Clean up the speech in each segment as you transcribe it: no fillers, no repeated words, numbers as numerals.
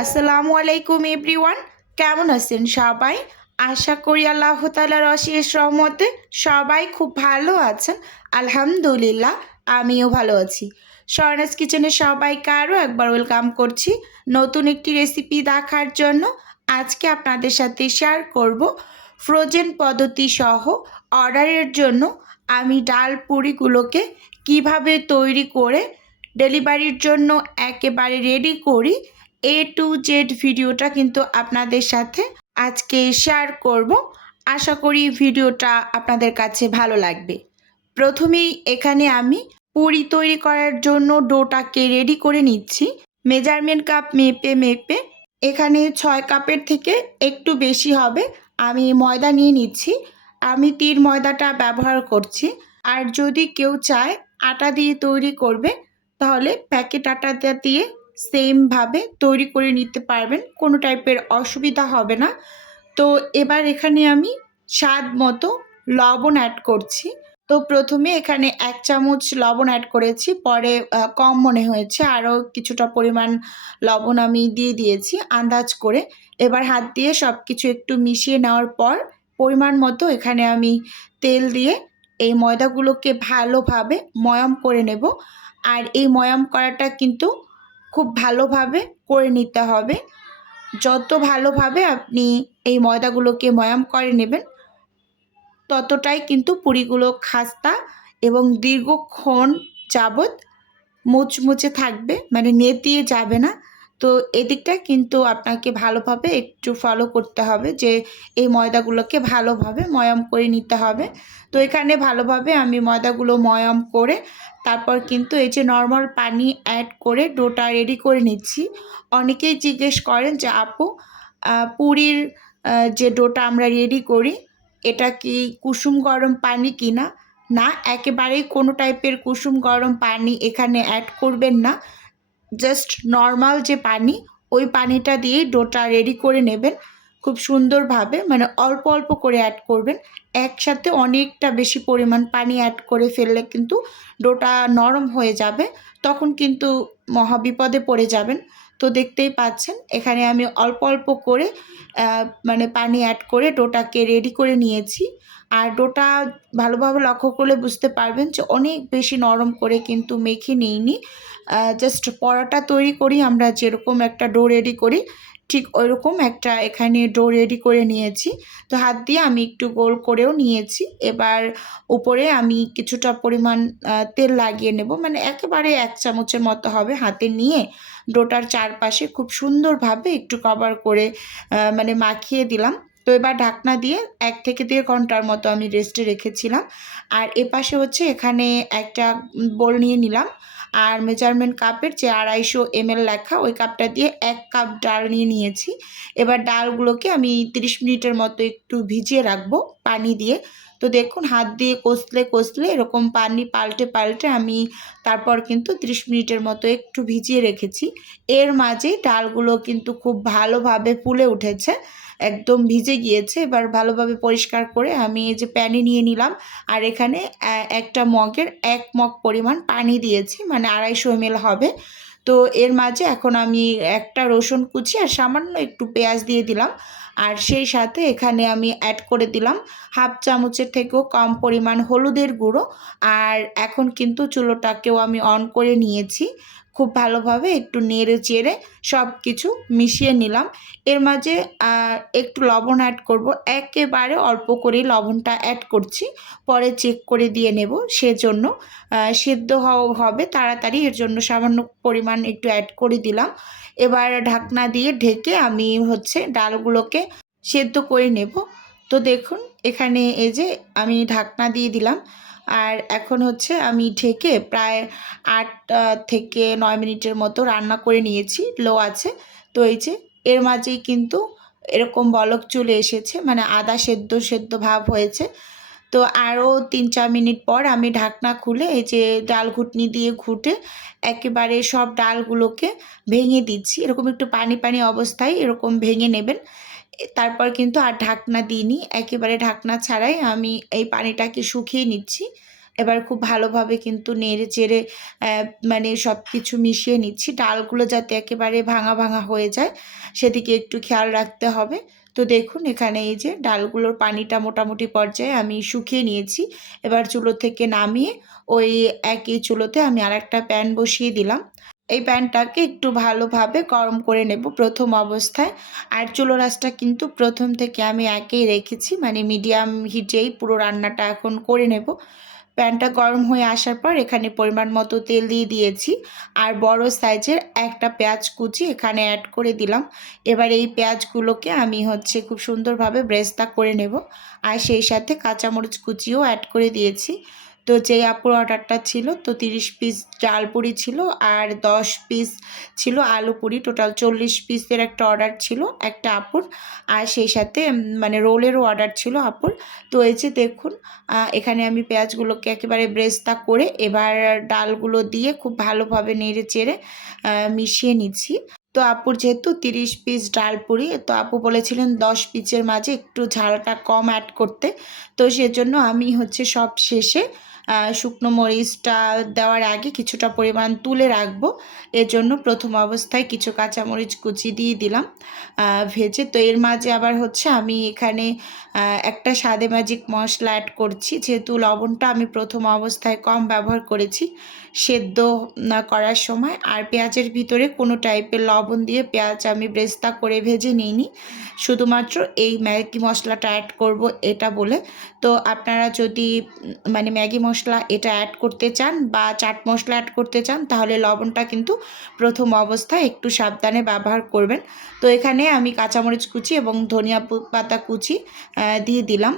আসসালামু আলাইকুম এভরিওয়ান, কেমন আছেন সবাই? আশা করি আল্লাহ তাআলার অশেষ রহমতে সবাই খুব ভালো আছেন। আলহামদুলিল্লাহ, আমিও ভালো আছি। স্বর্ণাস কিচেনে সবাইকে আরও একবার ওয়েলকাম করছি নতুন একটি রেসিপি দেখার জন্য। আজকে আপনাদের সাথে শেয়ার করব ফ্রোজেন পদ্ধতি সহ অর্ডারের জন্য আমি ডাল পুরিগুলোকে কিভাবে তৈরি করে ডেলিভারির জন্য একেবারে রেডি করি। A to Z ভিডিওটা কিন্তু আপনাদের সাথে আজকে শেয়ার করব। আশা করি ভিডিওটা আপনাদের কাছে ভালো লাগবে। প্রথমেই এখানে আমি পুরি তৈরি করার জন্য ডোটাকে রেডি করে নিচ্ছি। মেজারমেন্ট কাপ মেপে মেপে এখানে 6 কাপের থেকে একটু বেশি হবে আমি ময়দা নিয়ে নিচ্ছি। আমি তীর ময়দাটা ব্যবহার করছি। আর যদি কেউ চায় আটা দিয়ে তৈরি করবে তাহলে প্যাকেট আটাটা দিয়ে সেমভাবে তৈরি করে নিতে পারবেন, কোনো টাইপের অসুবিধা হবে না। তো এবার এখানে আমি স্বাদ মতো লবণ অ্যাড করছি। তো প্রথমে এখানে 1 চামচ লবণ অ্যাড করেছি, পরে কম মনে হয়েছে, আরও কিছুটা পরিমাণ লবণ আমি দিয়ে দিয়েছি আন্দাজ করে। এবার হাত দিয়ে সব কিছু একটু মিশিয়ে নেওয়ার পর পরিমাণ মতো এখানে আমি তেল দিয়ে এই ময়দাগুলোকে ভালোভাবে ময়াম করে নেব। আর এই ময়াম করাটা কিন্তু খুব ভালোভাবে করে নিতে হবে। যত ভালোভাবে আপনি এই ময়দাগুলোকে ময়াম করে নেবেন ততটাই কিন্তু পুরিগুলো খাস্তা এবং দীর্ঘক্ষণ যাবৎ মুচমুচে থাকবে, মানে নেতিয়ে যাবে না। তো এদিকটা কিন্তু আপনাকে ভালোভাবে একটু ফলো করতে হবে যে এই ময়দাগুলোকে ভালোভাবে ময়াম করে নিতে হবে। তো এখানে ভালোভাবে আমি ময়দাগুলো ময়াম করে তারপর কিন্তু এই যে নর্মাল পানি অ্যাড করে ডোটা রেডি করে নিচ্ছি। অনেকেই জিজ্ঞেস করেন যে আপু, পুরির যে ডোটা আমরা রেডি করি এটা কি কুসুম গরম পানি কিনা? না, একেবারেই কোনো টাইপের কুসুম গরম পানি এখানে অ্যাড করবেন না। জাস্ট নর্মাল যে পানি, ওই পানিটা দিয়েই ডোটা রেডি করে নেবেন খুব সুন্দরভাবে, মানে অল্প অল্প করে অ্যাড করবেন। একসাথে অনেকটা বেশি পরিমাণ পানি অ্যাড করে ফেললে কিন্তু ডোটা নরম হয়ে যাবে, তখন কিন্তু মহাবিপদে পড়ে যাবেন। তো দেখতেই পাচ্ছেন এখানে আমি অল্প অল্প করে মানে পানি অ্যাড করে ডোটাকে রেডি করে নিয়েছি। আর ডোটা ভালোভাবে লক্ষ্য করলে বুঝতে পারবেন যে অনেক বেশি নরম করে কিন্তু মেখে নিইনি। জাস্ট পরোটা তৈরি করি আমরা যেরকম একটা ডো রেডি করি, ঠিক ওইরকম একটা এখানে ডো রেডি করে নিয়েছি। তো হাত দিয়ে আমি একটু গোল করেও নিয়েছি। এবার উপরে আমি কিছুটা পরিমাণ তেল লাগিয়ে নেব, মানে একেবারে 1 চামচের মতো হবে। হাতে নিয়ে ডোটার চারপাশে খুব সুন্দরভাবে একটু কভার করে মানে মাখিয়ে দিলাম। তো এবার ঢাকনা দিয়ে 1 থেকে 1.5 ঘন্টার মতো আমি রেস্টে রেখেছিলাম। আর এপাশে হচ্ছে এখানে একটা বোল নিয়ে নিলাম। আর মেজারমেন্ট কাপের যে 250 ml লেখা ওই কাপটা দিয়ে 1 কাপ ডাল নিয়ে নিয়েছি। এবার ডালগুলোকে আমি 30 মিনিটের মতো একটু ভিজিয়ে রাখবো পানি দিয়ে। তো দেখুন হাত দিয়ে কষলে কষলে এরকম পানি পাল্টে পাল্টে আমি তারপর কিন্তু 30 মিনিটের মতো একটু ভিজিয়ে রেখেছি। এর মাঝে ডালগুলো কিন্তু খুব ভালোভাবে ফুলে উঠেছে, একদম ভিজে গিয়েছে। এবার ভালোভাবে পরিষ্কার করে আমি এই যে প্যানে নিয়ে নিলাম। আর এখানে একটা মগের 1 মগ পরিমাণ পানি দিয়েছি, মানে 250 ml হবে। তো এর মাঝে এখন আমি একটা রসুন কুচি আর সামান্য একটু পেঁয়াজ দিয়ে দিলাম। আর সেই সাথে এখানে আমি অ্যাড করে দিলাম 1/2 চামচের থেকেও কম পরিমাণ হলুদের গুঁড়ো। আর এখন কিন্তু চুলোটাকেও আমি অন করে নিয়েছি। খুব ভালোভাবে একটু নেড়ে চেড়ে সব কিছু মিশিয়ে নিলাম। এর মাঝে একটু লবণ অ্যাড করব, একেবারে অল্প করেই লবণটা অ্যাড করছি, পরে চেক করে দিয়ে নেব। সেজন্য সিদ্ধ হবে তাড়াতাড়ি, এর জন্য সামান্য পরিমাণ একটু অ্যাড করে দিলাম। এবার ঢাকনা দিয়ে ঢেকে আমি হচ্ছে ডালগুলোকে সেদ্ধ করে নেব। তো দেখুন এখানে এই যে আমি ঢাকনা দিয়ে দিলাম। আর এখন হচ্ছে আমি ঢেকে প্রায় 8 থেকে 9 মিনিটের মতো রান্না করে নিয়েছি লো আছে। তো এই যে এর মাঝেই কিন্তু এরকম বলক চলে এসেছে, মানে আদা সেদ্ধ সেদ্ধ ভাব হয়েছে। তো আরও 3-4 মিনিট পর আমি ঢাকনা খুলে এই যে ডাল ঘুটনি দিয়ে ঘুটে একেবারে সব ডালগুলোকে ভেঙে দিচ্ছি। এরকম একটু পানি পানি অবস্থায় এরকম ভেঙে নেবেন। তারপর কিন্তু আর ঢাকনা দিইনি, একেবারে ঢাকনা ছাড়াই আমি এই পানিটাকে শুকিয়ে নিচ্ছি। এবার খুব ভালোভাবে কিন্তু নেড়ে চেড়ে মানে সব কিছু মিশিয়ে নিচ্ছি। ডালগুলো যাতে একেবারে ভাঙা ভাঙা হয়ে যায় সেদিকে একটু খেয়াল রাখতে হবে। তো দেখুন এখানে এই যে ডালগুলোর পানিটা মোটামুটি পর্যায়ে আমি শুকিয়ে নিয়েছি। এবার চুলো থেকে নামিয়ে ওই একই চুলোতে আমি আরেকটা প্যান বসিয়ে দিলাম। এই প্যানটাকে একটু ভালোভাবে গরম করে নেব প্রথম অবস্থায়। আর চুলোর আঁচটা কিন্তু প্রথম থেকে আমি একই রেখেছি, মানে মিডিয়াম হিটেই পুরো রান্নাটা এখন করে নেব। প্যানটা গরম হয়ে আসার পর এখানে পরিমাণ মতো তেল দিয়ে দিয়েছি আর বড় সাইজের একটা পেঁয়াজ কুচি এখানে অ্যাড করে দিলাম। এবার এই পেঁয়াজগুলোকে আমি খুব সুন্দরভাবে ব্রেস্তা করে নেব আর সেই সাথে কাঁচামরিচ কুচিও অ্যাড করে দিয়েছি। তো যেই আপুর অর্ডারটা ছিল, তো 30 পিস ডাল পুরি ছিল আর 10 পিস ছিল আলু পুরি, টোটাল 40 পিসের একটা অর্ডার ছিল একটা আপুর। আর সেই সাথে মানে রোলেরও অর্ডার ছিল আপুর। তো এই যে দেখুন এখানে আমি পেঁয়াজগুলোকে একেবারে ব্রেস্তা করে এবার ডালগুলো দিয়ে খুব ভালোভাবে নেড়ে চেড়ে মিশিয়ে নিচ্ছি। তো আপুর যেহেতু 30 পিস ডাল পুরি, তো আপু বলেছিলেন 10 পিসের মাঝে একটু ঝালটা কম অ্যাড করতে। তো সেজন্য আমি সব শেষে শুকনো মরিচটা দেওয়ার আগে কিছুটা পরিমাণ তুলে রাখবো। এজন্য প্রথম অবস্থায় কিছু কাঁচামরিচ কুচি দিয়ে দিলাম ভেজে। তো এর মাঝে আবার আমি এখানে একটা স্বাদে ম্যাজিক মশলা অ্যাড করছি, যেহেতু লবণটা আমি প্রথম অবস্থায় কম ব্যবহার করেছি সেদ্ধ করার সময়। আর পেঁয়াজের ভিতরে কোনো টাইপের লবণ দিয়ে পেঁয়াজ আমি ব্রেস্তা করে ভেজে নিইনি, শুধুমাত্র এই ম্যাগি মশলাটা অ্যাড করব এটা বলে। তো আপনারা যদি মানে ম্যাগি মশলা এটা অ্যাড করতে চান বা চাট মশলা অ্যাড করতে চান তাহলে লবণটা কিন্তু প্রথম অবস্থায় একটু সাবধানে ব্যবহার করবেন। তো এখানে আমি কাঁচামরিচ কুচি এবং ধনিয়া পাতা কুচি দিয়ে দিলাম।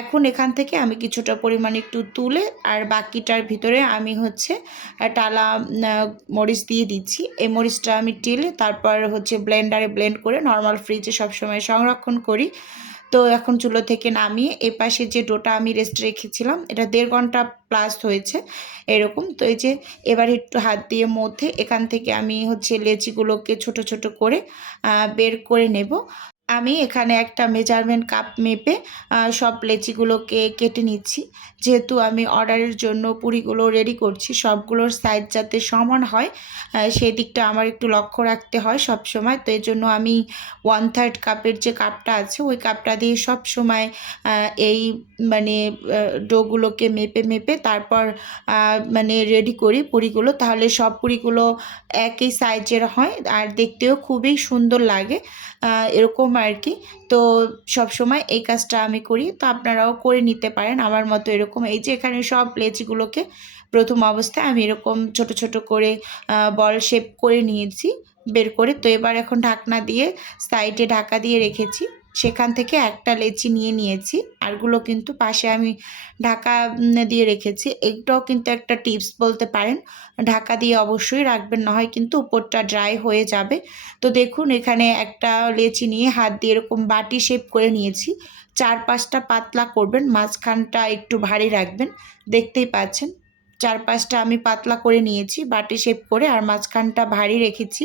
এখন এখান থেকে আমি কিছুটা পরিমাণ একটু তুলে আর বাকিটার ভিতরে আমি টালা মরিচ দিয়ে দিচ্ছি। এই মরিচটা আমি টেলে তারপর ব্লেন্ডারে ব্লেন্ড করে নর্মাল ফ্রিজে সবসময় সংরক্ষণ করি। তো এখন চুলো থেকে নামিয়ে এপাশে যে ডোটা আমি রেস্টে রেখেছিলাম, এটা 1.5 ঘন্টা প্লাস হয়েছে এরকম। তো এই যে এবার একটু হাত দিয়ে মধ্যে এখান থেকে আমি লেচিগুলোকে ছোট ছোট করে বের করে নেব। আমি এখানে একটা মেজারমেন্ট কাপ মেপে সব লেচিগুলোকে কেটে নিচ্ছি। যেহেতু আমি অর্ডারের জন্য পুরিগুলো রেডি করছি, সবগুলোর সাইজ যাতে সমান হয় সেই দিকটা আমার একটু লক্ষ্য রাখতে হয় সব সময়। তো এই জন্য আমি 1/3 কাপের যে কাপটা আছে ওই কাপটা দিয়ে সব সময় এই মানে ডোগুলোকে মেপে মেপে তারপর মানে রেডি করি পুরিগুলো, তাহলে সব পুরিগুলো একই সাইজের হয় আর দেখতেও খুবই সুন্দর লাগে এরকম আর কি। তো সব সময় এই কাজটা আমি করি, তো আপনারাও করে নিতে পারেন আমার মতো এরকম। এই যে এখানে সব লেচিগুলোকে প্রথম অবস্থায় আমি এরকম ছোট ছোট করে বল শেপ করে নিয়েছি বের করে। তো এবার এখন ঢাকনা দিয়ে সাইডে ঢাকা দিয়ে রেখেছি, সেখান থেকে একটা লেচি নিয়ে নিয়েছি, আরগুলো কিন্তু পাশে আমি ঢাকা দিয়ে রেখেছি। এটাও কিন্তু একটা টিপস বলতে পারেন, ঢাকা দিয়ে অবশ্যই রাখবেন, না হয় কিন্তু উপরটা ড্রাই হয়ে যাবে। তো দেখুন এখানে একটা লেচি নিয়ে হাত দিয়ে এরকম বাটি শেপ করে নিয়েছি। 4-5টা পাতলা করবেন, মাঝখানটা একটু ভারী রাখবেন। দেখতেই পাচ্ছেন 4-5টা আমি পাতলা করে নিয়েছি বাটি শেপ করে, আর মাঝখানটা ভারী রেখেছি।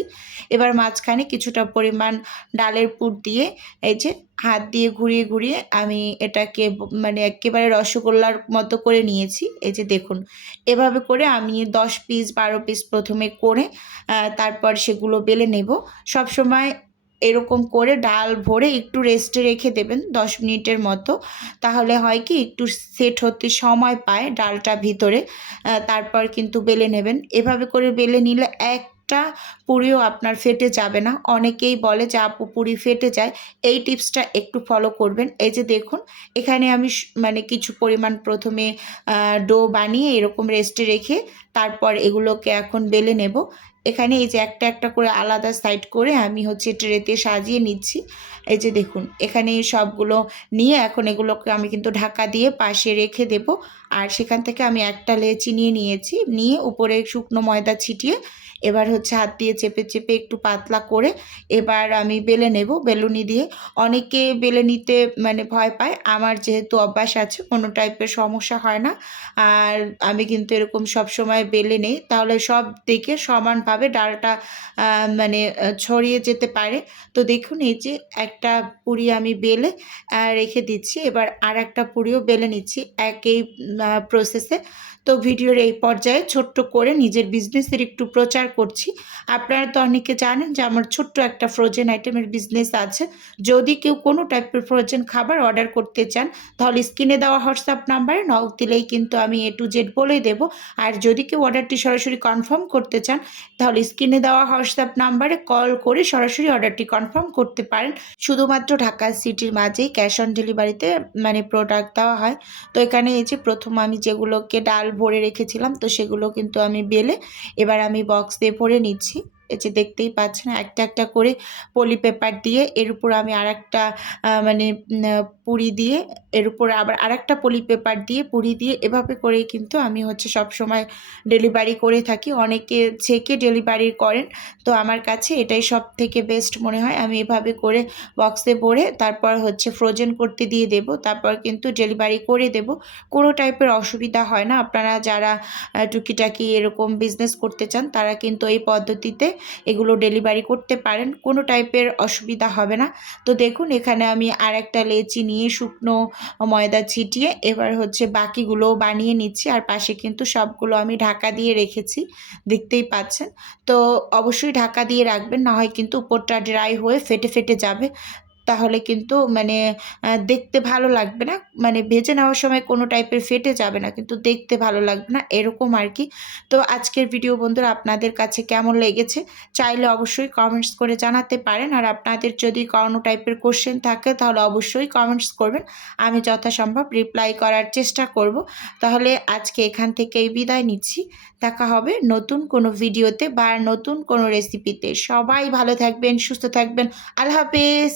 এবার মাঝখানে কিছুটা পরিমাণ ডালের পুর দিয়ে এই যে হাত দিয়ে ঘুরিয়ে ঘুরিয়ে আমি এটাকে মানে একেবারে রসগোল্লার মতো করে নিয়েছি। এই যে দেখুন এভাবে করে আমি 10 পিস 12 পিস প্রথমে করে তারপর সেগুলো বেলে নেব। সব সময় এরকম করে ডাল ভরে একটু রেস্টে রেখে দেবেন 10 মিনিটের মতো, তাহলে হয় কি একটু সেট হতে সময় পায় ডালটা ভিতরে, তারপর কিন্তু বেলে নেবেন। এভাবে করে বেলে নিলে একটা পুরিও আপনার ফেটে যাবে না। অনেকেই বলে যে আপু পুরি ফেটে যায়, এই টিপসটা একটু ফলো করবেন। এই যে দেখুন এখানে আমি মানে কিছু পরিমাণ প্রথমে ডো বানিয়ে এরকম রেস্টে রেখে তারপর এগুলোকে এখন বেলে নেব। এখানে এই যে একটা একটা করে আলাদা সাইড করে আমি ট্রেতে সাজিয়ে নিচ্ছি। এই যে দেখুন এখানে সবগুলো নিয়ে এখন এগুলোকে আমি কিন্তু ঢাকা দিয়ে পাশে রেখে দেব। আর সেখান থেকে আমি একটা লেচি নিয়েছি, নিয়ে উপরে শুকনো ময়দা ছিটিয়ে এবার হাত দিয়ে চেপে চেপে একটু পাতলা করে এবার আমি বেলে নেব বেলুনি দিয়ে। অনেকে বেলে নিতে মানে ভয় পায়, আমার যেহেতু অভ্যাস আছে কোনো টাইপের সমস্যা হয় না। আর আমি কিন্তু এরকম সব সময় বেলে নেই, তাহলে সব দিকে সমানভাবে ডালটা মানে ছড়িয়ে যেতে পারে। তো দেখুন এই যে একটা পুরি আমি বেলে রেখে দিচ্ছি, এবার আর একটা পুরিও বেলে নিচ্ছি একই প্রসেসে। তো ভিডিওর এই পর্যায়ে ছোট্ট করে নিজের বিজনেসের একটু প্রচার করছি। আপনারা তো অনেকে জানেন যে আমার ছোট্ট একটা ফ্রোজেন আইটেমের বিজনেস আছে। যদি কেউ কোনো টাইপের ফ্রোজেন খাবার অর্ডার করতে চান তাহলে স্ক্রিনে দেওয়া হোয়াটসঅ্যাপ নাম্বারে নক দিলেই কিন্তু আমি A to Z বলে দেব। আর যদি কেউ অর্ডারটি সরাসরি কনফার্ম করতে চান তাহলে স্ক্রিনে দেওয়া হোয়াটসঅ্যাপ নাম্বারে কল করে সরাসরি অর্ডারটি কনফার্ম করতে পারেন। শুধুমাত্র ঢাকা সিটির মাঝেই ক্যাশ অন ডেলিভারিতে প্রোডাক্ট দেওয়া হয়। তো এখানে এই যে প্রথম আমি যেগুলোকে ডাল ভরে রেখেছিলাম তো সেগুলো কিন্তু আমি বেলে এবার আমি বক্স দিয়ে ভরে নিচ্ছি। এই যে দেখতেই পাচ্ছেন একটা একটা করে পলি পেপার দিয়ে এর উপর আমি আরেকটা পুরি দিয়ে এর উপর আবার আরেকটা পলি পেপার দিয়ে পুরি দিয়ে এভাবে করেই কিন্তু আমি সবসময় ডেলিভারি করে থাকি। অনেকে ছেঁকে ডেলিভারি করেন, তো আমার কাছে এটাই সব থেকে বেস্ট মনে হয়। আমি এভাবে করে বক্সে ভরে তারপর ফ্রোজেন করতে দিয়ে দেব, তারপর কিন্তু ডেলিভারি করে দেব। কোনো টাইপের অসুবিধা হয় না। আপনারা যারা টুকিটাকি এরকম বিজনেস করতে চান তারা কিন্তু এই পদ্ধতিতে এগুলো ডেলিভারি করতে পারেন, কোনো টাইপের অসুবিধা হবে না। তো দেখুন এখানে আমি আরেকটা লেচি নিয়ে শুকনো ময়দা ছিটিয়ে এবার বাকিগুলোও বানিয়ে নিচ্ছি। আর পাশে কিন্তু সবগুলো আমি ঢাকা দিয়ে রেখেছি, দেখতেই পাচ্ছেন। তো অবশ্যই ঢাকা দিয়ে রাখবেন, না হয় কিন্তু উপরটা ড্রাই হয়ে ফেটে ফেটে যাবে, তাহলে কিন্তু দেখতে ভালো লাগবে না। ভেজে নেওয়ার সময় কোনো টাইপের ফেটে যাবে না, কিন্তু দেখতে ভালো লাগবে না, এরকম আর কি। তো আজকের ভিডিও বন্ধুরা আপনাদের কাছে কেমন লেগেছে চাইলে অবশ্যই কমেন্টস করে জানাতে পারেন। আর আপনাদের যদি কোনো টাইপের কোশ্চেন থাকে তাহলে অবশ্যই কমেন্টস করবেন, আমি যথাসম্ভব রিপ্লাই করার চেষ্টা করব। তাহলে আজকে এখান থেকেই বিদায় নিচ্ছি। দেখা হবে নতুন কোনো ভিডিওতে বা নতুন কোনো রেসিপিতে। সবাই ভালো থাকবেন, সুস্থ থাকবেন। আল্লাহ হাফেজ।